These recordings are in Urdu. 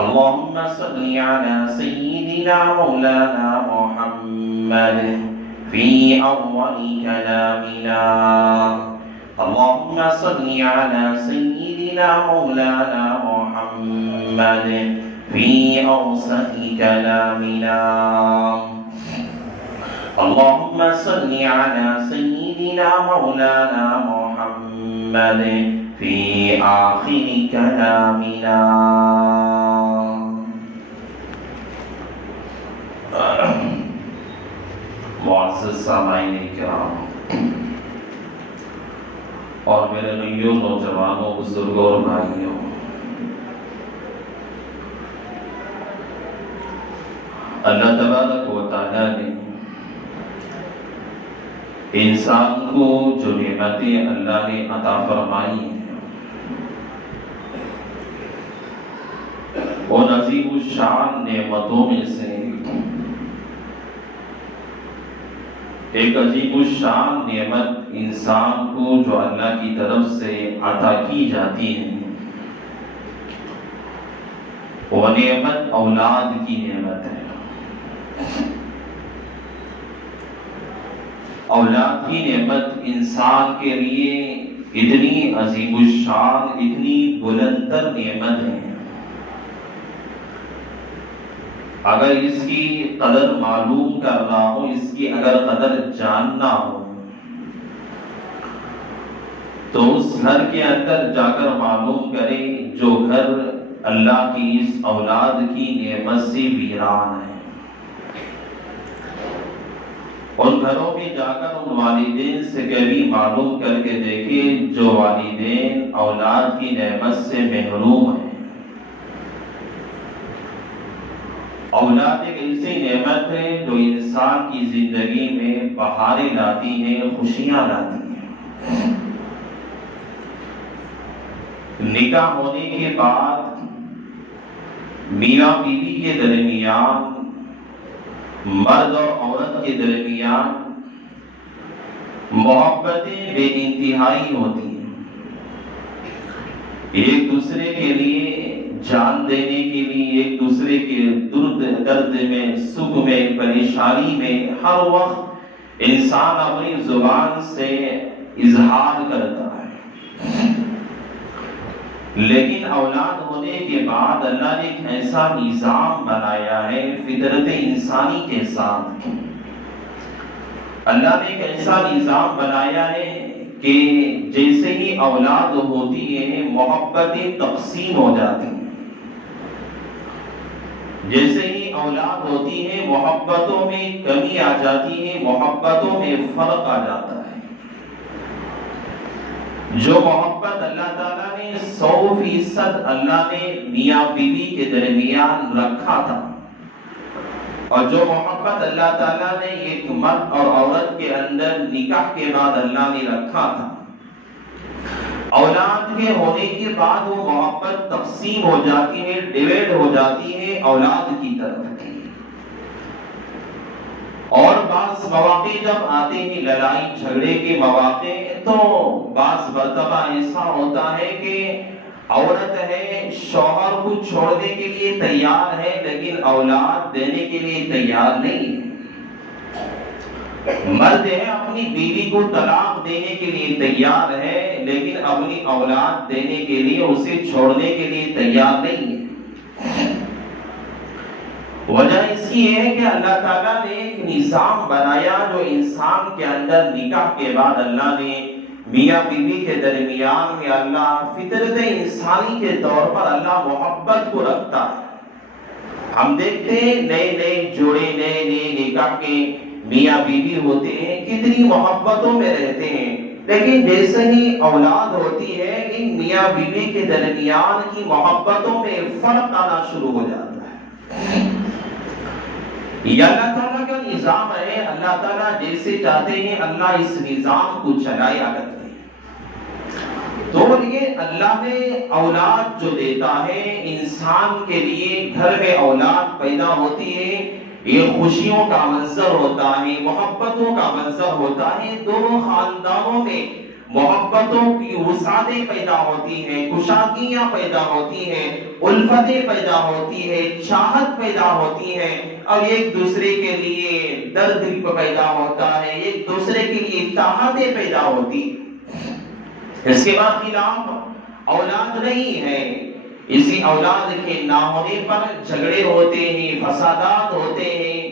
اللهم صل على سيدنا مولانا محمد في أول كلامنا. اللهم صل على سيدنا مولانا محمد في أوسط كلامنا. اللهم صل على سيدنا مولانا محمد في آخر كلامنا. معزز سامعین کرام اور میرے نویوں، نوجوانوں، بزرگوں اور بھائیوں، اللہ تبارک و تعالیٰ نے انسان کو جو نعمتیں اللہ نے عطا فرمائی ہیں، وہ عظیم الشان نعمتوں میں سے ایک عظیم الشان نعمت انسان کو جو اللہ کی طرف سے عطا کی جاتی ہے، وہ نعمت اولاد کی نعمت ہے۔ اولاد کی نعمت انسان کے لیے اتنی عظیم الشان، اتنی بلندتر نعمت ہے، اگر اس کی قدر معلوم کرنا ہو، اس کی اگر قدر جاننا ہو، تو اس گھر کے اندر جا کر معلوم کریں جو گھر اللہ کی اس اولاد کی نعمت سے ویران ہے۔ ان گھروں میں جا کر ان والدین سے کبھی معلوم کر کے دیکھیں جو والدین اولاد کی نعمت سے محروم ہیں۔ اولاد ایک ایسی نعمت ہے جو انسان کی زندگی میں بہاریں لاتی ہے، خوشیاں لاتی ہے۔ نکاح ہونے کے بعد میاں بیوی کے درمیان، مرد اور عورت کے درمیان محبتیں بے انتہائی ہوتی ہیں، ایک دوسرے کے لیے جان دینے کے لیے، ایک دوسرے کے درد میں، سکھ میں، پریشانی میں ہر وقت انسان اپنی زبان سے اظہار کرتا ہے۔ لیکن اولاد ہونے کے بعد اللہ نے ایک ایسا نظام بنایا ہے فطرت انسانی کے ساتھ، اللہ نے ایک ایسا نظام بنایا ہے کہ جیسے ہی اولاد ہوتی ہے محبتیں تقسیم ہو جاتی ہیں، جیسے ہی اولاد ہوتی ہے محبتوں میں کمی آ جاتی ہے، محبتوں میں فرق آ جاتا ہے۔ جو محبت اللہ تعالیٰ نے 100% اللہ نے میاں بیوی کے درمیان رکھا تھا، اور جو محبت اللہ تعالیٰ نے ایک مرد اور عورت کے اندر نکاح کے بعد اللہ نے رکھا تھا، اولاد کے ہونے کے بعد وہ محبت تقسیم ہو جاتی ہے، ڈیویڈ ہو جاتی ہے اولاد کی طرف کی۔ اور بعض مواقع جب آتے ہیں لڑائی جھگڑے کے مواقع، تو بعض مرتبہ ایسا ہوتا ہے کہ عورت ہے شوہر کو چھوڑنے کے لیے تیار ہے، لیکن اولاد دینے کے لیے تیار نہیں ہے۔ مرد ہے اپنی بیوی کو طلاق دینے کے لیے تیار ہے، لیکن اپنی اولاد دینے کے لیے، اسے چھوڑنے کے لیے تیار نہیں ہے۔ وجہ اس کی ہے کہ اللہ تعالیٰ نے ایک نظام بنایا جو انسان کے اندر نکاح کے بعد اللہ نے میاں بیوی کے درمیان میں اللہ فطرت انسانی کے طور پر اللہ محبت کو رکھتا ہے۔ ہم دیکھتے ہیں نئے نئے جوڑے، نئے نئے نکاح کے میاں بیوی ہوتے ہیں، کتنی محبتوں میں رہتے ہیں، لیکن جیسے ہی اولاد ہوتی ہے ان میاں بیوی کے درمیان کی محبتوں میں فرق آنا شروع ہو جاتا ہے۔ یہ اللہ تعالیٰ کا نظام ہے، اللہ تعالیٰ جیسے چاہتے ہیں اللہ اس نظام کو چلایا کرتے ہیں۔ تو یہ اللہ نے اولاد جو دیتا ہے انسان کے لیے، گھر میں اولاد پیدا ہوتی ہے، یہ خوشیوں کا منظر ہوتا ہے، محبتوں کا منظر ہوتا ہے، دونوں خاندانوں میں محبتوں کی وسعتیں پیدا ہوتی ہیں، کشادگیاں پیدا ہوتی ہیں، الفتیں پیدا ہوتی ہے، چاہت پیدا ہوتی ہے، اور ایک دوسرے کے لیے درد پیدا ہوتا ہے، ایک دوسرے کے لیے چاہتیں پیدا ہوتی ہیں۔ اس کے بعد خلاف اولاد نہیں ہے، اسی اولاد کے نہ ہونے پر جھگڑے ہوتے ہیں، فسادات ہوتے ہیں،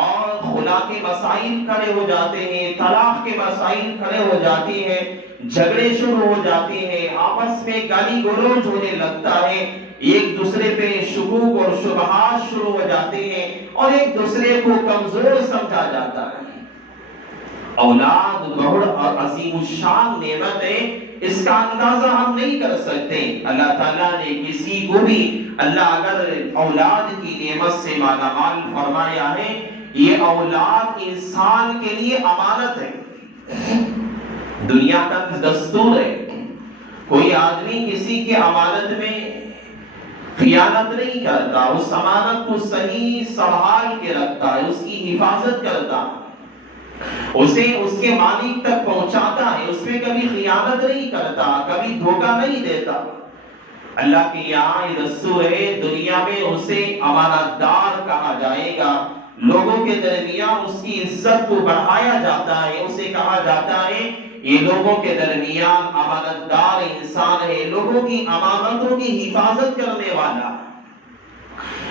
اور خلا کے مسائل کھڑے ہو جاتے ہیں، طلاق کے مسائل کھڑے ہو جاتے ہیں، جھگڑے شروع ہو جاتے ہیں، آپس میں گالی گلوچ ہونے لگتا ہے، ایک دوسرے پہ شکوک اور شبہات شروع ہو جاتے ہیں، اور ایک دوسرے کو کمزور سمجھا جاتا ہے۔ اولاد بہت عظیم الشان نعمت ہے، اس کا اندازہ ہم نہیں کر سکتے۔ اللہ تعالیٰ نے کسی کو بھی اللہ اگر اولاد کی نعمت سے مالا مال فرمایا ہے، یہ اولاد انسان کے لیے امانت ہے، دنیا کا دستور ہے۔ کوئی آدمی کسی کی امانت میں خیانت نہیں کرتا، اس امانت کو صحیح سنبھال کے رکھتا ہے، اس کی حفاظت کرتا ہے، اسے اس کے مالک تک پہنچاتا ہے، اس میں کبھی خیانت نہیں کرتا، کبھی دھوکہ نہیں دیتا۔ اللہ کے یہاں یہ دستور ہے، دنیا میں اسے امانت دار کہا جائے گا، لوگوں کے درمیان اس کی عزت کو بڑھایا جاتا ہے، اسے کہا جاتا ہے یہ لوگوں کے درمیان امانت دار انسان ہے، لوگوں کی امانتوں کی حفاظت کرنے والا۔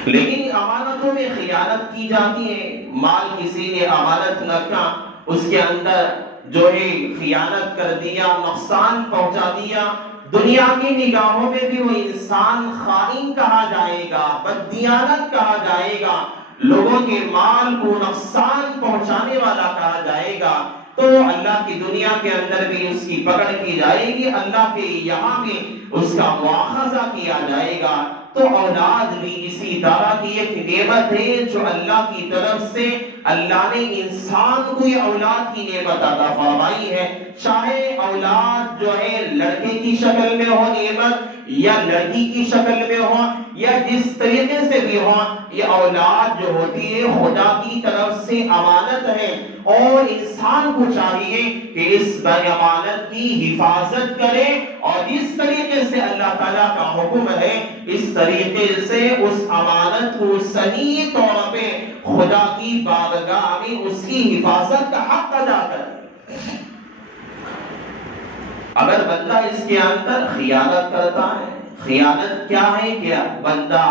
لیکن امانتوں میں خیانت کی جاتی ہے، مال کسی نے امانت رکھا، اس کے اندر جو ہے خیانت کر دیا، نقصان پہنچا دیا، دنیا کی نگاہوں میں بھی وہ انسان خائن کہا جائے گا، بددیانت کہا جائے گا، لوگوں کے مال کو نقصان پہنچانے والا کہا جائے گا۔ تو اللہ کی دنیا کے اندر بھی اس کی پکڑ کی جائے گی، اللہ کے یہاں بھی اس کا مواخذہ کیا جائے گا۔ تو اولاد بھی اسی طرح کی ایک نعمت ہے جو اللہ کی طرف سے اللہ نے انسان کو یہ اولاد کی نعمت عطا فرمائی ہے، چاہے اولاد جو ہے لڑکے کی شکل میں ہو نعمت، یا لڑکی کی شکل میں ہو، یا جس طریقے سے بھی ہو، یہ اولاد جو ہوتی ہے خدا کی طرف سے امانت ہے، اور انسان کو چاہیے کہ اس امانت کی حفاظت کرے، اور جس طریقے سے اللہ تعالیٰ کا حکم ہے اس طریقے سے اس امانت کو صحیح طور پہ خدا کی بارگاہ میں اس کی حفاظت کا حق ادا کرے۔ اگر بندہ اس کے اندر خیانت کرتا ہے، خیانت کیا ہے؟ کیا بندہ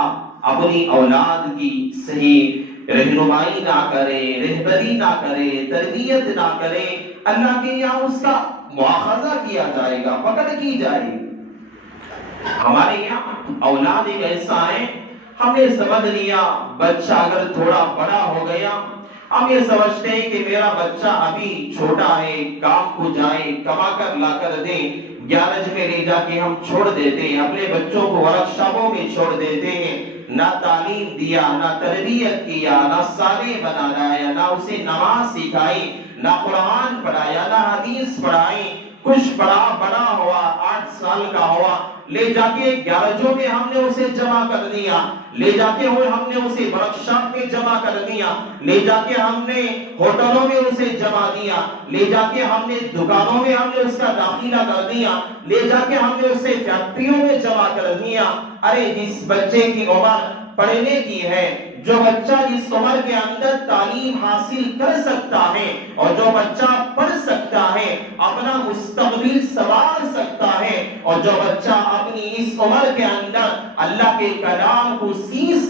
اپنی اولاد کی صحیح رہنمائی نہ کرے، رہبری نہ کرے، تربیت نہ کرے، اللہ کے یہاں اس کا مواخذہ کیا جائے گا، پکڑ کی جائے گی۔ ہمارے یہاں اولاد ایک ایسا ہے، ہم نے سمجھ لیا بچہ اگر تھوڑا بڑا ہو گیا، ہم یہ سمجھتے ہیں کہ میرا بچہ ابھی چھوٹا ہے، کام کو جائے، کما کر لا کر دے، گیارج میں لے جا کے ہم چھوڑ دیتے ہیں، اپنے بچوں کو ورکشاپوں میں چھوڑ دیتے ہیں، نہ تعلیم دیا، نہ تربیت کیا، نہ صالح بنایا، نہ اسے نماز سکھائی، نہ قرآن پڑھایا، نہ حدیث پڑھائی۔ کچھ بڑا ہوا، 8 سال کا ہوا، لے جا کے گیارجوں میں ہم نے اسے جمع کر دیا، لے جا کے ہم نے اسے ورکشاپ میں جمع کر دیا، لے جا کے ہم نے ہوٹلوں میں اسے جمع دیا، لے جا کے ہم نے دکانوں میں ہم نے اس کا داخلہ کر دیا، لے جا کے ہم نے اسے فیکٹریوں میں جمع کر دیا۔ ارے جس بچے کی عمر پڑھنے کی ہے، جو بچہ جس عمر کے اندر تعلیم حاصل کر سکتا ہے، اور جو بچہ پڑھ سکتا ہے، اپنا مستقبل سنوار سکتا ہے، اور جو بچہ اپنی اس عمر کے اندر اللہ کے کلام کو سیکھ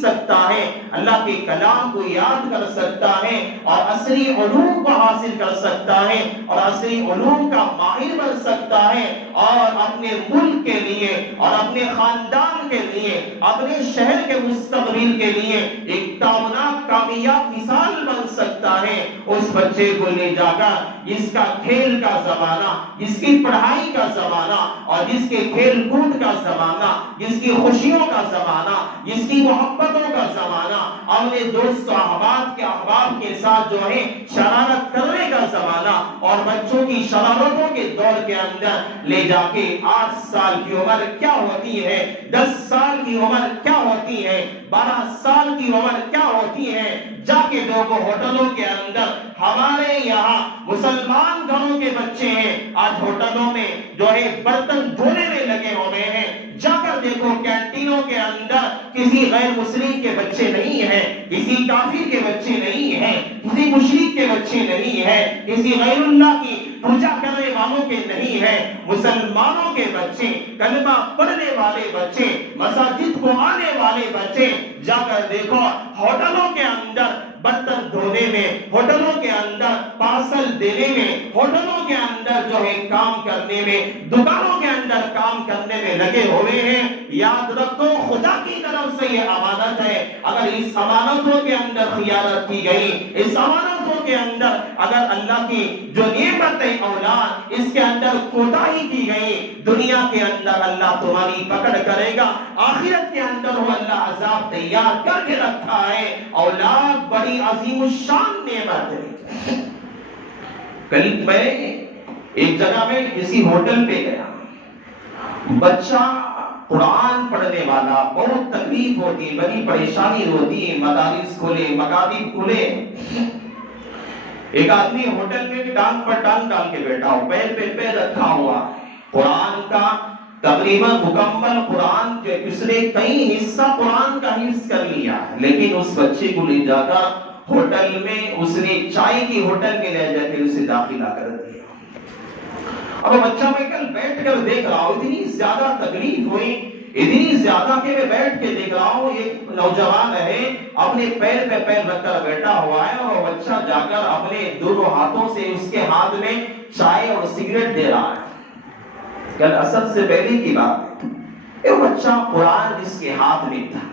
سکتا ہے، اللہ کے کلام کو یاد کر سکتا ہے، اور عصری علوم کو حاصل کر سکتا ہے، اور عصری علوم کا ماہر بن سکتا ہے، اور اپنے ملک کے لیے اور اپنے خاندان کے لیے، اپنے شہر کے مستقبل کے لیے ایک تابناک کامیاب مثال بن سکتا ہے۔ اس بچے کو لے جا کر جس کا کھیل کا زمانہ، جس کی پڑھائی کا زمانہ، اور جس کے کھیل کود کا زمانہ، جس کی خوشیوں کا زمانہ، جس کی محبتوں کا زمانہ، اپنے دوست و احباب کے ساتھ جو ہے شرارت کرنے کا زمانہ، اور بچوں کی شرارتوں کے دور کے اندر لے جا کے 8 سال کی عمر کیا ہوتی ہے، 10 سال کی عمر کیا ہوتی ہے، 12 سال کی عمر کیا ہوتی ہے، جا کے لوگوں ہوٹلوں کے اندر، ہمارے یہاں مسلمان گھروں کے بچے ہیں آج ہوٹلوں میں جو ہے برتن دھونے میں لگے ہوئے ہیں، جا کر دیکھو کینٹینوں کے اندر کسی غیر مسلم کے بچے نہیں ہیں، کسی کافر کے بچے نہیں ہیں، کسی مشرک کے بچے نہیں ہیں، کسی غیر اللہ کی پوجا کرنے والوں کے نہیں ہیں، مسلمانوں کے بچے، کلمہ پڑھنے والے بچے، مساجد کو آنے والے بچے، جا کر دیکھو ہوٹلوں کے اندر برتن دھونے میں، ہوٹلوں کے اندر پارسل دینے میں، ہوٹلوں کے اندر جو ہے کام کرنے میں، دکانوں کے اندر کام کرنے میں لگے ہوئے ہیں۔ یاد رکھو خدا کی طرف سے یہ امانت ہے، اگر اس امانتوں کے اندر خیانت کی گئی، اس امانتوں کے اندر اگر اللہ کی جو نعمت ہے اولاد، اس کے اندر کوتاہی کی گئی، دنیا کے اندر اللہ تمہاری پکڑ کرے گا، آخرت کے اندر وہ اللہ عذاب تیار کر کے رکھا ہے۔ اولاد بڑی عظیم الشان نعمت ہے۔ کل میں ایک جگہ میں کسی ہوٹل پہ گیا، بچہ قرآن پڑھنے والا، بہت تکلیف ہوتی ہے، بڑی پریشانی ہوتی ہے، مدارس کھلے، مکاتب کھلے، ایک آدمی ہوٹل میں ٹانگ پر ٹانگ ڈال کے بیٹھا ہو، پیر پہ پیر رکھا ہوا، قرآن کا تقریباً مکمل قرآن کے اس نے کئی حصہ قرآن کا حفظ کر لیا، لیکن اس بچے کو لے جا کر ہوٹل میں اس نے چائے کی ہوٹل میں لے جا کے اسے داخلہ کر دیا۔ اب بچہ میں کل بیٹھ کر دیکھ رہا ہوں، اتنی زیادہ تکلیف ہوئی، اتنی زیادہ کہ میں بیٹھ کے دیکھ رہا ہوں، ایک نوجوان ہے اپنے پیر پہ پیر رکھ کر بیٹھا ہوا ہے، اور بچہ جا کر اپنے دونوں ہاتھوں سے اس کے ہاتھ میں چائے اور سگریٹ دے رہا ہے۔ کل اثر سے پہلے کی بات ہے، ایک بچہ قرآن جس کے ہاتھ میں تھا،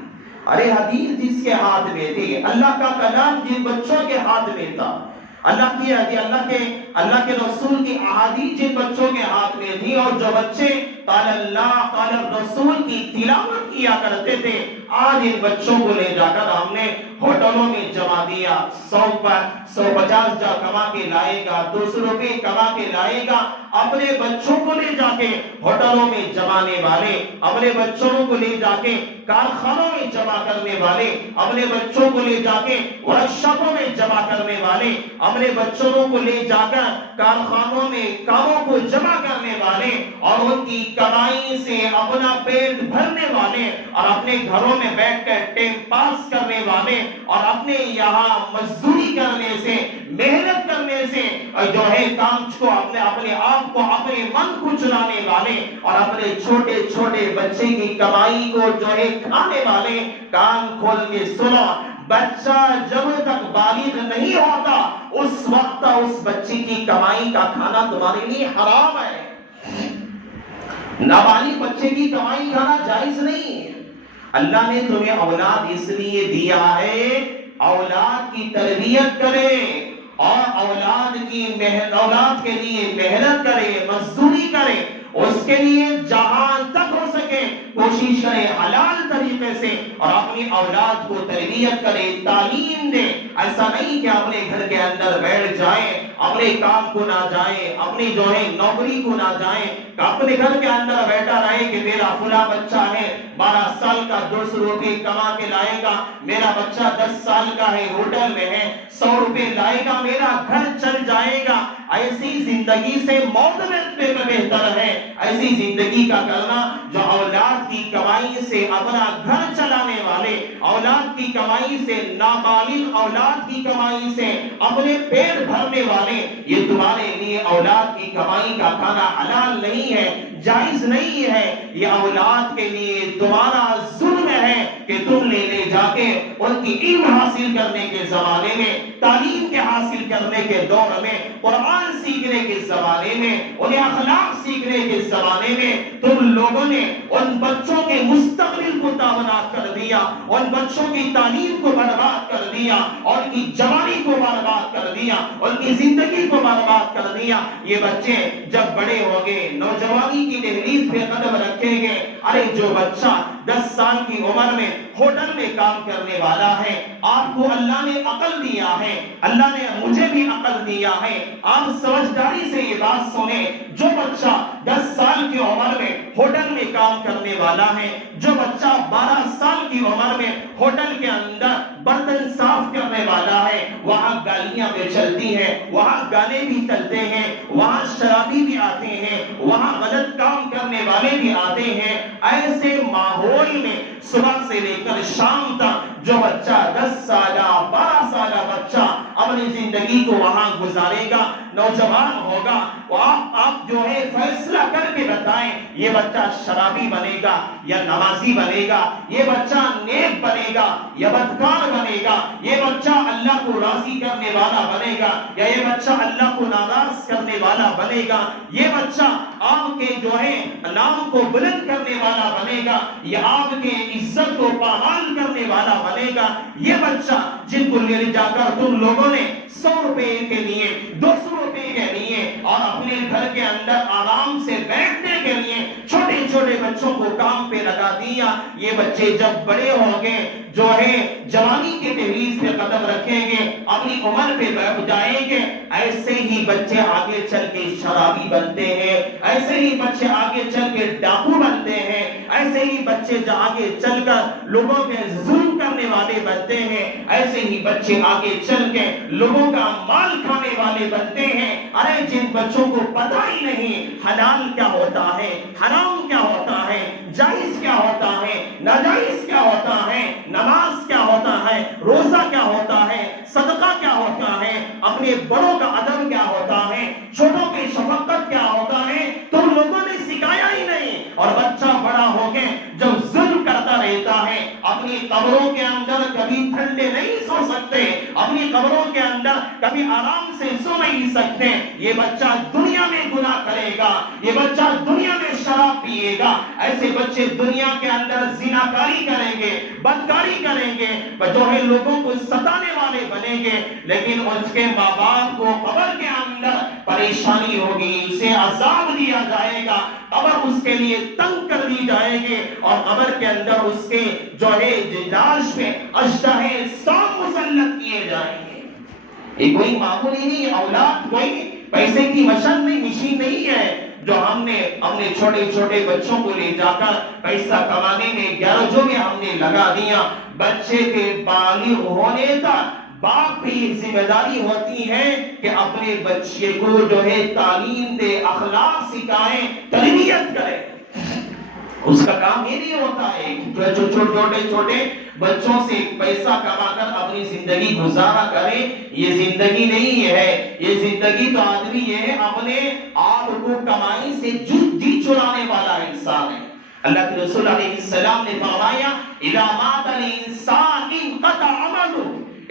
ارے حدیث جس کے ہاتھ میں تھی، اللہ کا کلام جن بچوں کے ہاتھ میں تھا، اللہ کے رسول کی احادیث جن بچوں کے ہاتھ میں تھی، اور جو بچے قال اللہ قال الرسول کی تلاوت کیا کرتے تھے، آج ان بچوں کو لے جا کر ہم نے ہوٹلوں میں جمع دیا۔ 150 جا کما کے لائے گا، 200 روپے کما کے لائے گا، اپنے بچوں کو لے جا کے ہوٹلوں میں جمانے والے، اپنے بچوں کو لے جا کے کارخانوں میں جمع کرنے والے، اپنے بچوں کو لے جا کے ورکشاپوں میں جمع کرنے والے، اپنے بچوں کو لے جا کر کارخانوں میں کاموں کو جمع کرنے والے، اور ان کی کمائی سے اپنا پیٹ بھرنے والے، اور اپنے گھروں میں بیٹھ کر ٹائم پاس کرنے والے، اور اپنے یہاں مزدوری کرنے سے، محنت کرنے سے جو ہے کام کو اپنے آپ کو، اپنے من کو چلانے والے، اور اپنے چھوٹے چھوٹے بچے کی کمائی کو جو ہے کھانے والے، کان کھول کے سنو، بچہ جب تک بالغ نہیں ہوتا اس وقت اس بچے کی کمائی کا کھانا تمہارے لیے حرام ہے۔ نابالغ بچے کی کمائی کھانا جائز نہیں ہے۔ اللہ نے تمہیں اولاد اس لیے دیا ہے اولاد کی تربیت کرے، اور اولاد کے لیے محنت کرے، مزدوری کرے، اس کے لیے جہاں تک ہو سکے کوشش کرے حلال طریقے سے، اور اپنی اولاد کو تربیت کرے، تعلیم دے۔ ایسا نہیں کہ اپنے گھر کے اندر بیٹھ جائیں، اپنے کام کو نہ جائیں، اپنی جو ہے نوکری کو نہ جائیں، اپنے گھر کے اندر بیٹھا رہے کہ میرا فلاں بچہ ہے 12 سال کا 200 روپے کما کے لائے گا، میرا بچہ 10 سال کا ہے ہوٹل میں ہے 100 روپے لائے گا، میرا گھر چل جائے گا۔ ایسی زندگی سے موت میں بہتر ہے ایسی زندگی کا کرنا جو اولاد کی کمائی سے اپنا گھر چلانے والے، اولاد کی کمائی سے، نابالغ اولاد کی کمائی سے اپنے پیٹ بھرنے والے۔ یہ تمہارے لیے اولاد کی کمائی کا کھانا حلال نہیں ہے، جائز نہیں ہے، یہ اولاد کے لیے تمہارا ظلم ہے کہ تم لے جا کے ان کی علم حاصل کرنے کے زمانے میں، تعلیم کے حاصل کرنے کے دور میں، قرآن سیکھنے کے زمانے میں، انہیں اخلاق سیکھنے کے زمانے میں تم لوگوں نے ان بچوں کے مستقبل کو تابناک کر دیا، ان بچوں کی تعلیم کو برباد کر دیا، ان کی جوانی کو برباد کر دیا، ان کی زندگی کو برباد کر دیا۔ یہ بچے جب بڑے ہو گئے، نوجوانی کی دہلیز پہ قدم رکھیں گے، ارے جو بچہ 10 سال کی عمر میں ہوٹل میں کام کرنے والا ہے، آپ کو اللہ نے عقل دیا ہے، اللہ نے مجھے بھی عقل دیا ہے، آپ سمجھداری سے یہ بات سنیں، جو بچہ 10 سال کی عمر میں ہوٹل میں کام کرنے والا ہے، جو بچہ 12 سال کی عمر میں ہوٹل کے اندر برتن صاف کرنے والا ہے، وہاں گالیاں بھی چلتی ہیں، وہاں گانے بھی چلتے ہیں، وہاں شرابی بھی آتے ہیں، وہاں غلط کام کرنے والے بھی آتے ہیں، ایسے ماحول میں صبح سے لے کر شام تک جو بچہ 10 سالہ 12 سالہ بچہ اپنی زندگی کو وہاں گزارے گا، نوجوان ہوگا، آپ جو ہے فیصلہ کر کے بتائیں یہ بچہ شرابی بنے گا یا نمازی بنے گا، یہ بچہ نیک بنے گا یا بدکار بنے گا، یہ بچہ اللہ کو راضی کرنے والا بنے گا یا یہ بچہ اللہ کو ناراض کرنے والا بنے گا، یہ بچہ آپ کے جو ہے نام کو بلند کرنے والا بنے گا یا آپ کے عزت کو پامال کرنے والا بنے گا، یہ بچہ جن کو لے جا کر تم لوگوں نے 100 روپے کے لیے 200 روپے کے لیے اور اپنے گھر کے اندر آرام سے بیٹھنے کے لیے چھوٹے چھوٹے بچوں کو کام پہ لگا دیا، یہ بچے جب بڑے ہوں گے جو ہے جوانی کے دہلیز پہ قدم رکھیں گے، اپنی عمر پہ بیٹھ جائیں گے، ایسے ہی بچے آگے چل کے شرابی بنتے ہیں، ایسے ہی بچے آگے چل کے ڈاکو بنتے ہیں، ایسے ہی بچے آگے چل کر لوگوں کے ظلم کرنے والے بنتے ہیں، ایسے ہی بچے آگے چل کے لوگوں کا مال کھانے والے بنتے ہیں۔ ارے جن بچوں کو پتہ ہی نہیں حلال کیا ہوتا ہے، حرام کیا ہوتا ہے، جائز کیا ہوتا ہے، ناجائز کیا ہوتا ہے، نماز کیا ہوتا ہے، روزہ کیا ہوتا ہے، صدقہ کیا ہوتا ہے، اپنے بڑوں کا ادب کیا ہوتا ہے، چھوٹوں کی شفقت کیا ہوتا ہے، تم لوگوں نے سکھایا ہی نہیں، اور بچہ بڑا ہو کے جب ظلم کرتا رہتا ہے، اپنی قبروں کے اندر کبھی ٹھنڈے نہیں سو سکتے، اپنی قبروں کے اندر کبھی آرام سے سو نہیں سکتے، یہ بچہ دنیا میں گناہ کرے گا، یہ بچہ دنیا میں شراب پیے گا، ایسے بچے دنیا کے اندر زناکاری کریں گے، بدکاری کریں گے، جو ہے لوگوں کو ستانے والے بنیں گے، لیکن اس کے ماں باپ کو قبر کے اندر پریشانی ہوگی، اسے عذاب دیا جائے گا، قبر اس کے لیے تنگ کر دی جائے گی، اور قبر کے اندر اس کے جو ہے لاش پہ اژدہائے سام مسلط کیے جائیں گے۔ یہ کوئی معمولی نہیں، اولاد کوئی پیسے کی مشین نہیں ہے جو ہم نے اپنے چھوٹے چھوٹے بچوں کو لے جا کر پیسہ کمانے میں گیراجوں میں ہم نے لگا دیا۔ بچے کے بالغ ہونے تک باپ کی یہ ذمہ داری ہوتی ہے کہ اپنے بچے کو جو ہے تعلیم دے، اخلاق سکھائے، تربیت کرے۔ اس کا کام یہ نہیں ہوتا ہے جو چھوٹے چھوٹے بچوں سے پیسہ کما کر اپنی زندگی گزارا کرے، یہ زندگی نہیں ہے، یہ زندگی تو آدمی یہ ہے اپنے آپ کو کمائی سے جی چرانے والا انسان ہے۔ اللہ کے رسول علیہ السلام نے فرمایا اذا مات الانسان انقطع عمله،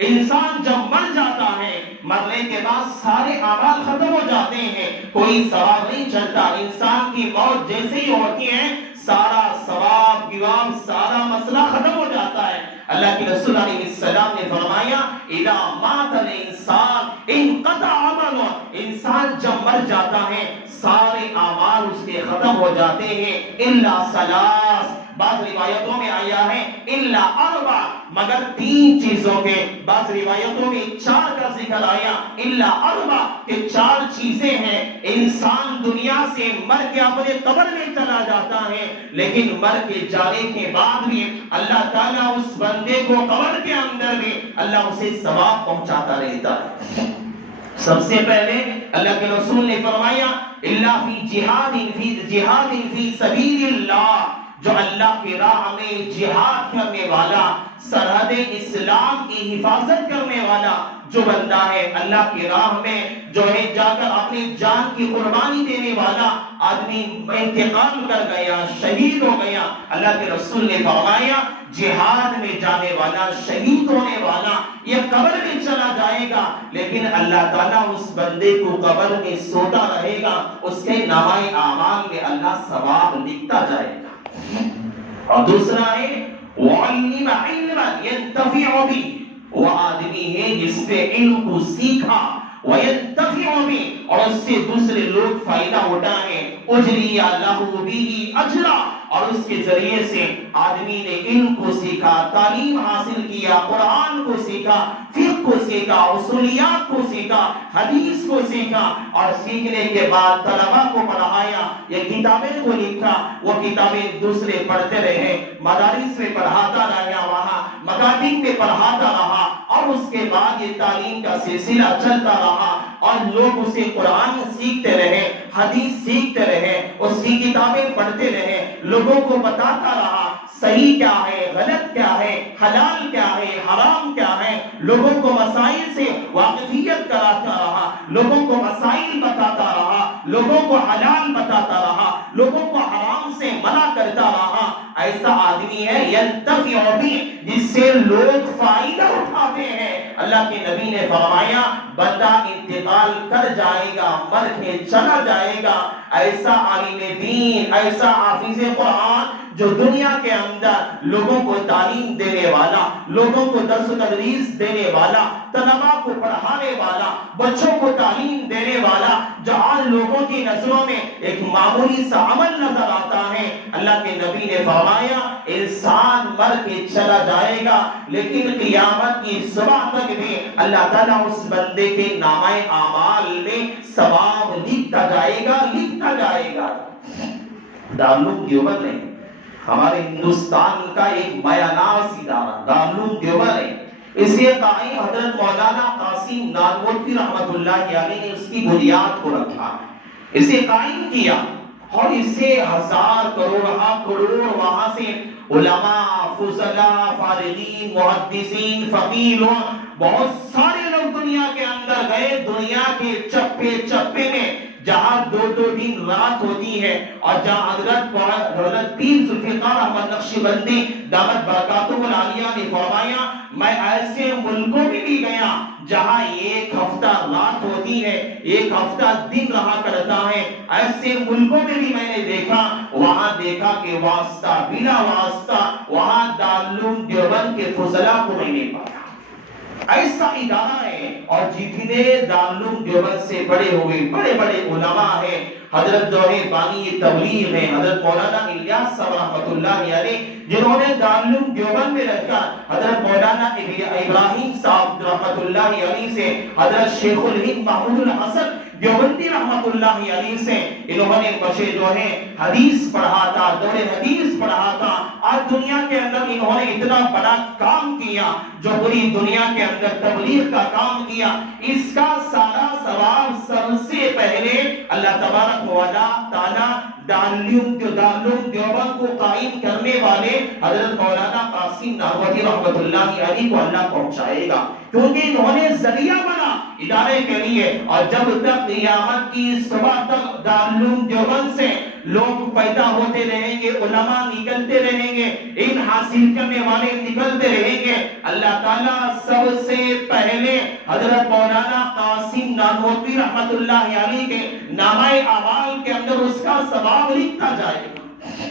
انسان جب مر جاتا ہے مرنے کے بعد سارے اعمال ختم ہو جاتے ہیں، کوئی ثواب نہیں چلتا، انسان کی موت جیسے ہی ہوتی ہے سارا ثواب گوام سارا مسئلہ ختم ہو جاتا ہے۔ اللہ کے رسول علیہ السلام نے فرمایا اذا مات الانسان انقطع عمله، انسان جب مر جاتا ہے سارے اعمال اس کے ختم ہو جاتے ہیں الا ثلاث، بعض روایتوں میں آیا ہے الا اربع، مگر 3 چیزوں کے، بعض روایتوں میں 4 کا ذکر آیا الا اربع، کہ 4 چیزیں ہیں۔ انسان دنیا سے مر کے اپنے قبر میں چلا جاتا ہے، لیکن مر کے جانے کے بعد بھی اللہ تعالیٰ اس بندے کو قبر کے اندر بھی اللہ اسے ثواب پہنچاتا رہتا ہے۔ سب سے پہلے اللہ کے رسول نے فرمایا الا فی جہاد فی سبیل اللہ، جو اللہ کی راہ میں جہاد کرنے والا، سرحد اسلام کی حفاظت کرنے والا جو بندہ ہے، اللہ کی راہ میں جو ہے جا کر اپنی جان کی قربانی دینے والا آدمی انتقال کر گیا، شہید ہو گیا، اللہ کے رسول نے فرمایا جہاد میں جانے والا، شہید ہونے والا یہ قبر میں چلا جائے گا، لیکن اللہ تعالیٰ اس بندے کو قبر میں سوتا رہے گا، اس کے نامہ اعمال میں اللہ ثواب لکھتا جائے گا۔ اور دوسرا ہے وَعَلِّمَ عِلْمًا يَنْتَفِعُ بِهِ، وہ آدمی ہے جس نے علم کو سیکھا، وَيَنْتَفِعُ بِهِ، اور اس سے دوسرے لوگ فائدہ اٹھائیں، اُجْرِيَ لَهُ بِهِ أَجْرًا، اور اس کے ذریعے سے آدمی نے علم کو سیکھا، تعلیم حاصل کیا، قرآن کو سیکھا، فقہ کو سیکھا، اصولیات کو سیکھا، حدیث کو سیکھا، اور سیکھنے کے بعد طلباء کو پڑھایا، یہ کتابیں کو لکھا، وہ کتابیں دوسرے پڑھتے رہے، مدارس میں پڑھاتا رہا، وہاں مکاتب میں پڑھاتا رہا، اور اس کے بعد یہ تعلیم کا سلسلہ چلتا رہا، اور لوگ اسے قرآن سیکھتے رہے، حدیث سیکھتے رہے، اس کی کتابیں پڑھتے رہے، لوگوں کو بتاتا رہا صحیح کیا ہے، غلط کیا ہے، حلال کیا ہے، حرام کیا ہے، لوگوں کو مسائل سے واقفیت کراتا رہا، لوگوں کو مسائل بتاتا رہا، لوگوں کو حلال بتاتا رہا، لوگوں کو حرام سے منع کرتا رہا۔ ایسا آدمی ہے ینتفع بھی، جس سے لوگ فائدہ اٹھاتے ہیں۔ اللہ کے نبی نے فرمایا بندہ انتقال کر جائے گا، مر کے چلا جائے گا، ایسا عالم دین، ایسا حافظ قرآن جو دنیا کے اندر لوگوں کو تعلیم دینے والا، لوگوں کو درس و تدریس دینے والا، طلباء کو پڑھانے والا، بچوں کو تعلیم دینے والا، جو آج لوگوں کی نظروں میں ایک معمولی سا عمل نظر آتا ہے، اللہ کے نبی نے فرمایا انسان مر کے چلا جائے گا، لیکن قیامت کی صبح تک بھی اللہ تعالیٰ اس بندے کے نامہ اعمال میں ثواب لکھتا جائے گا، لکھتا جائے گا۔ دارالعلوم دیوبند ہے ہمارے ہندوستان کا ایک بیاناز ادارہ، دارالعلوم دیوبند ہے، اسے قائم حضرت مولانا قاسم نانوتوی رحمۃ اللہ علیہ نے اس کی بنیاد کو رکھا، اسے قائم کیا، اور اسے ہزار کروڑ وہاں سے علماء، فضلاء، فارغین، محدثین، فقیر، بہت سارے لوگ دنیا کے اندر گئے، دنیا کے چپے چپے میں جہاں دو دن رات ہوتی ہے، اور جہاں حضرت پیر ذوالفقار احمد نقشبندی دامت برکاتہ العالیہ نے فرمایا میں ایسے ملکوں میں بھی گیا جہاں ایک ہفتہ رات ہوتی ہے، ایک ہفتہ دن رہا کرتا ہے، ایسے ملکوں میں بھی میں نے دیکھا، وہاں دیکھا کہ واسطہ بلا واسطہ وہاں دارالعلوم دیوبند کے فضلاء کو میں نے پایا۔ ایسا ادارہ ہے، اور جتنے دارالعلوم دیوبند سے بڑے ہوئے بڑے بڑے علماء ہیں، حضرت جوہر بانی تبلیغ ہیں، حضرت مولانا الیاس صاحب رحمۃ اللہ علیہ جنہوں نے دارالعلوم دیوبند میں رکھا، حضرت مولانا ابراہیم صاحب رحمۃ اللہ علیہ سے، حضرت شیخ الہند محمود الحسن دیوبندی رحمۃ اللہ علیہ سے، انہوں نے مجھے جو ہے حدیث پڑھا تھا، دور حدیث پڑھا تھا، آج دنیا کے اندر انہوں نے اتنا بڑا کام کیا، جو پوری دنیا کے اندر تبلیغ کا کام کیا، اس کا سارا ثواب سب سے پہلے اللہ تبارک و تعالی دارالعلوم دیوبند کو قائم کرنے والے حضرت مولانا قاسم نانوتوی رحمۃ اللہ علیہ کو اللہ پہنچائے گا، کیونکہ انہوں نے ذریعہ بنا ادارے کے لیے، اور جب تک قیامت کی صبح تک دارالعلوم دیوبند سے لوگ پیدا ہوتے رہیں گے، علماء نکلتے رہیں گے، علم حاصل کرنے والے نکلتے رہیں گے، اللہ تعالیٰ سب سے پہلے حضرت مولانا قاسم نانوتوی رحمۃ اللہ علیہ کے نامہ اعمال کے اندر اس کا ثواب لکھتا جائے گا۔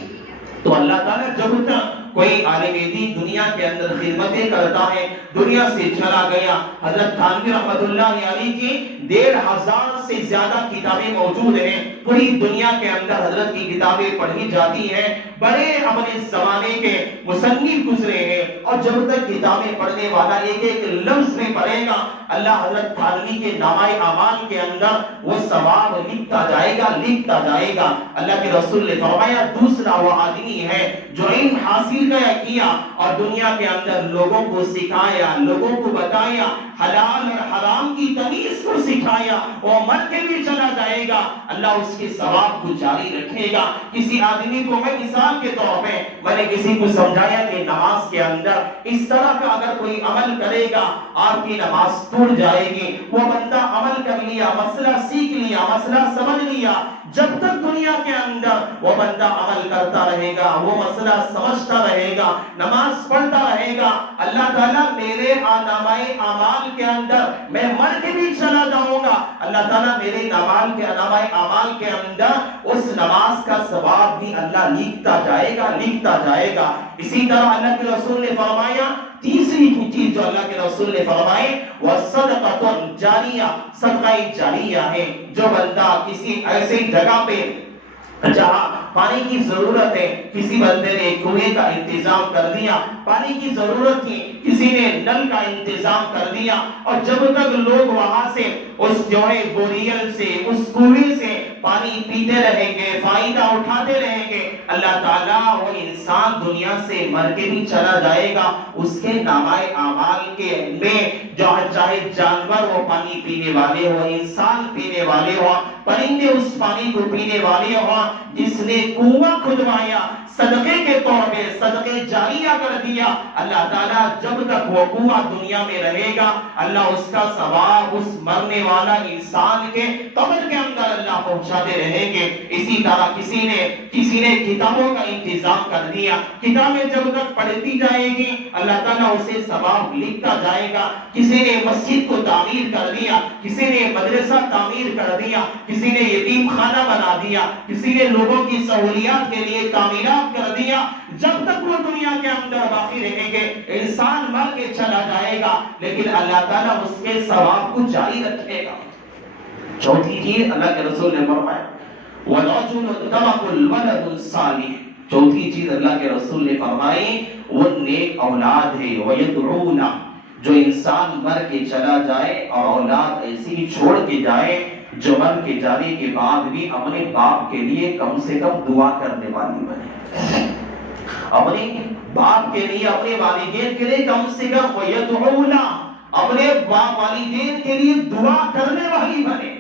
تو اللہ تعالیٰ جب تک کوئی عالم دین دنیا کے اندر خدمتیں کرتا ہے، دنیا سے چلا گیا، حضرت تھانوی رحمۃ اللہ علیہ کی 1500 سے زیادہ کتابیں موجود ہیں، پوری دنیا کے اندر حضرت کی کتابیں پڑھی جاتی ہیں، بڑے اپنے زمانے کے مصنف گزرے ہیں، اور جب تک کتابیں پڑھنے والا ایک ایک لفظ میں پڑھے گا، اللہ حضرت تھانوی کے نامہ اعمال کے اندر وہ ثواب لکھتا جائے گا، لکھتا جائے گا۔ اللہ کے رسول نے فرمایا دوسرا وہ آدمی ہے جو علم حاصل کیا اور دنیا کے اندر لوگوں کو سکھایا، لوگوں کو بتایا، حلال اور حرام کی تمیز کو سکھایا، وہ مر کے بھی چلا جائے گا، اللہ اس کے ثواب کو جاری رکھے گا۔ کسی آدمی کو میں مثال کے طور پہ میں نے کسی کو سمجھایا کہ نماز کے اندر اس طرح کا اگر کوئی عمل کرے گا آپ کی نماز ٹوٹ جائے گی۔ وہ بندہ عمل کر لیا، مسئلہ سیکھ لیا، مسئلہ سمجھ لیا، جب تک دنیا کے اندر وہ بندہ عمل کرتا رہے گا، وہ مسئلہ سمجھتا رہے گا، نماز پڑھتا رہے گا، اللہ تعالیٰ میرے نامہ اعمال کے اندر میں مر کے بھی چلا جاؤں گا، اللہ تعالیٰ میرے نامہ اعمال کے اندر اس نماز کا ثواب بھی اللہ لکھتا جائے گا، لکھتا جائے گا۔ اسی طرح اللہ کے رسول نے فرمایا تیسری چیز جو اللہ کے رسول نے فرمائی وہ صدقہ جاریہ، صدقہ جاریہ ہے۔ جو بندہ کسی ایسی جگہ پہ جہاں پانی کی ضرورت ہے کسی بندے نے کنویں کا انتظام کر دیا، پانی کی ضرورت تھی کسی نے نل کا انتظام کر دیا، اور جب تک لوگ وہاں سے اس جو ہے بوریل سے اس کنویں سے پانی پیتے رہیں گے، فائدہ اٹھاتے رہیں گے، اللہ تعالیٰ وہ انسان دنیا سے مر کے بھی چلا جائے گا، اس کے نامہ اعمال کے میں جو چاہے جانور وہ پانی پینے والے ہو، انسان پینے والے ہو، پرندے اس پانی کو پینے والے ہو، جس نے کنواں کھدوایا صدقے کے طور پہ صدقے جاریہ کر دیا، اللہ تعالیٰ جب تک وہ کنواں دنیا میں رہے گا اللہ اس کا ثواب اس مرنے والا انسان کے قبر کے اندر اللہ پہنچاتے رہیں گے۔ اسی طرح کسی نے کتابوں کا انتظام کر دیا، کتابیں جب تک پڑھتی جائے گی اللہ تعالیٰ اسے ثواب لکھتا جائے گا۔ کسی نے مسجد کو تعمیر کر دیا، کسی نے مدرسہ تعمیر کر دیا، کسی نے یتیم خانہ بنا دیا، کسی نے لوگوں کی سہولیات کے لیے تعمیرات کر دیا، جب تک وہ دنیا کے اندر باقی رہیں گے انسان مر کے چلا جائے گا لیکن اللہ تعالیٰ اس کے ثواب کو جاری رکھے گا۔ چوتھی چیز اللہ کے رسول نے فرمایا وَرَجُلٌ تَرَكَ الْوَلَدُ الصَّالِحُ، چوتھی چیز اللہ کے رسول نے فرمائی وہ نیک اولاد ہے، وَيَدْعُونَ، جو انسان مر کے چلا جائے اور اولاد ایسی ہی چھوڑ کے جائے جو مر کے جانے کے بعد بھی اپنے باپ کے لیے کم سے کم دعا کرنے والی بنے، اپنے باپ کے لیے اپنے والدین کے لیے کم سے کم وَيَدْعُونَ، اپنے باپ والدین کے لیے دعا کرنے والی بنے۔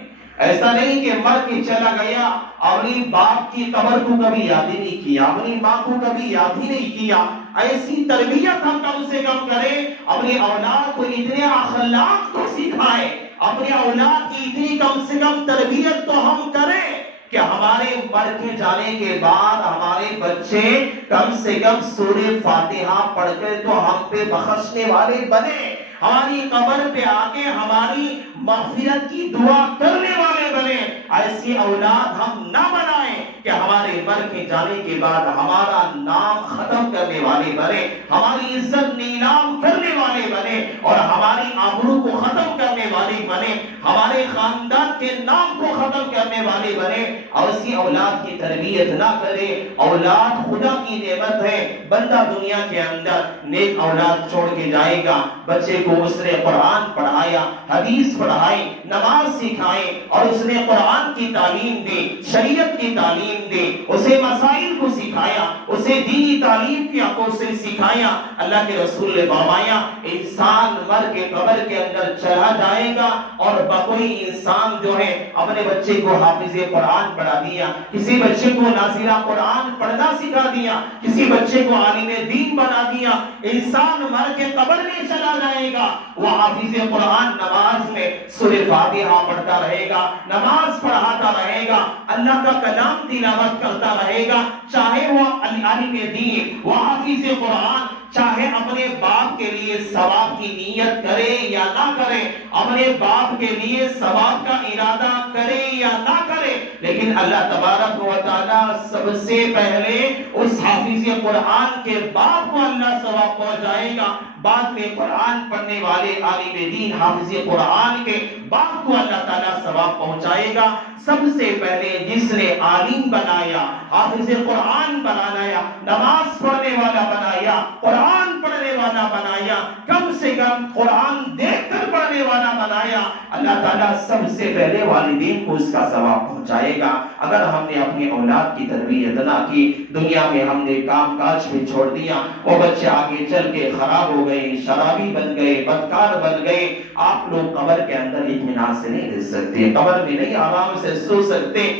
ایسا نہیں کہ مر کے چلا گیا اپنی باپ کی قبر کو کبھی یاد ہی نہیں کیا، اپنی ماں کو کبھی یاد ہی نہیں کیا۔ ایسی تربیت ہم کم سے کم کریں، اپنی اولاد کو اتنے اخلاق کو سکھائیں، اپنی اولاد کی اتنی کم سے کم تربیت تو ہم کریں کہ ہمارے مر کے جانے کے بعد ہمارے بچے کم سے کم سورہ فاتحہ پڑھ کر تو ہم پہ بخشنے والے بنے، ہماری قبر پہ آکے ہماری مغفرت کی دعا کرنے والے بنے۔ ایسی اولاد ہم نہ بنائیں کہ ہمارے مر کے جانے کے بعد ہمارا نام ختم کرنے والے بنے، ہماری عزت نیلام کرنے والے بنے اور ہماری آبرو کو ختم کرنے والے بنے، ہمارے خاندان کے نام کو ختم کرنے والے بنے۔ اور اسی اولاد کی تربیت نہ کرے، اولاد خدا کی نعمت ہے، بندہ دنیا کے اندر نیک اولاد چھوڑ کے جائے گا، بچے کو اس نے قرآن پڑھایا، حدیث پڑھائی، نماز سکھائی اور اس نے قرآن کی تعلیم دی، شریعت کی تعلیم دی، اسے مسائل کو سکھایا، اسے دینی تعلیم کی آنکھوں سے سکھایا۔ اللہ کے رسول نے فرمایا انسان مر کے قبر کے اندر چلا جائے گا اور کوئی انسان جو ہے اپنے بچے کو حافظ قرآن پڑھا دیا، کسی بچے کو نازلہ قرآن پڑھنا سکھا دیا، کسی بچے کو عالم دین بنا دیا، انسان مر کے قبر میں چلا جائے گا، وہ حافظ قرآن نماز میں سورہ فاتحہ پڑھتا رہے گا، نماز پڑھاتا رہے گا، اللہ کا کلام تلاوت کرتا رہے گا، چاہے وہ عالم دین، وہ حافظ قرآن، چاہے اپنے باپ کے لیے ثواب کی نیت کرے یا نہ کرے، اپنے باپ کے لیے ثواب کا ارادہ کرے یا نہ کرے، لیکن اللہ تبارک و تعالی سب سے پہلے اس حافظ قرآن کے باپ کو اللہ ثواب پہنچائے گا، بعد میں قرآن پڑھنے والے عالم دین حافظ قرآن کے باپ کو اللہ تعالیٰ ثواب پہنچائے گا۔ سب سے پہلے جس نے عالم بنایا، حافظ قرآن بنایا، نماز پڑھنے والا بنایا، قرآن پڑھنے والا بنایا، کم سے کم قرآن دیکھ کر پڑھنے والا بنایا، اللہ تعالیٰ سب سے پہلے والدین کو اس کا ثواب پہنچائے گا۔ اگر ہم نے اپنی اولاد کی تربیت نہ کی، دنیا میں ہم نے کام کاج بھی چھوڑ دیا، وہ بچے آگے چل کے خراب ہو گئے، شرابی بن گئے، بدکار بن گئے، آپ لوگ قبر کے اندر اطمینان سے نہیں رہ سکتے، قبر میں نہیں آرام سے سو سکتے،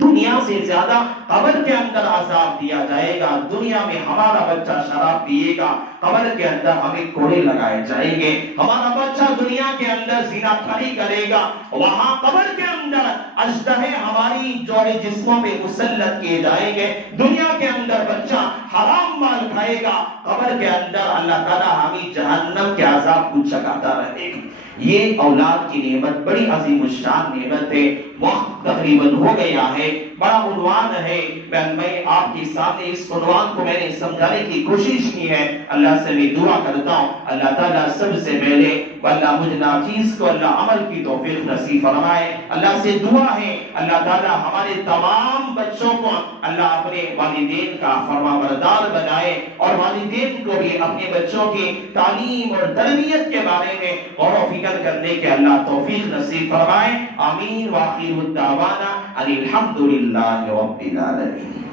دنیا سے زیادہ قبر کے اندر عذاب دیا جائے گا۔ دنیا میں ہمارا بچہ شراب پیے گا، قبر کے اندر ہمیں کوڑے لگائے جائیں گے، ہمارا بچہ دنیا کے اندر زناکاری کرے گا، وہاں قبر کے اندر اژدہے ہماری جوڑے جسموں پہ مسلط کیے جائیں گے، دنیا کے اندر بچہ حرام مال کھائے گا، قبر کے اندر اللہ تعالیٰ ہمیں جہنم کے عذاب آپ کو جگاتا رہے گا۔ یہ اولاد کی نعمت بڑی عظیم الشان نعمت ہے۔ وقت تقریباً ہو گیا ہے، بڑا عنوان ہے، میں آپ کے سامنے اس عنوان کو میں نے سمجھانے کی کوشش کی ہے۔ اللہ سے میں دعا کرتا ہوں اللہ تعالیٰ سب سے پہلے اللہ مجھ ناچیز کو اللہ عمل کی توفیق نصیب فرمائے۔ اللہ سے دعا ہے اللہ تعالیٰ ہمارے تمام بچوں کو اللہ اپنے والدین کا فرما بردار بنائے، اور والدین کو بھی اپنے بچوں کی تعلیم اور تربیت کے بارے میں غور و فکر کرنے کے اللہ توفیق نصیب فرمائے۔ آمین۔ وآخر الدعوانا ان الحمد للہ رب العالمین۔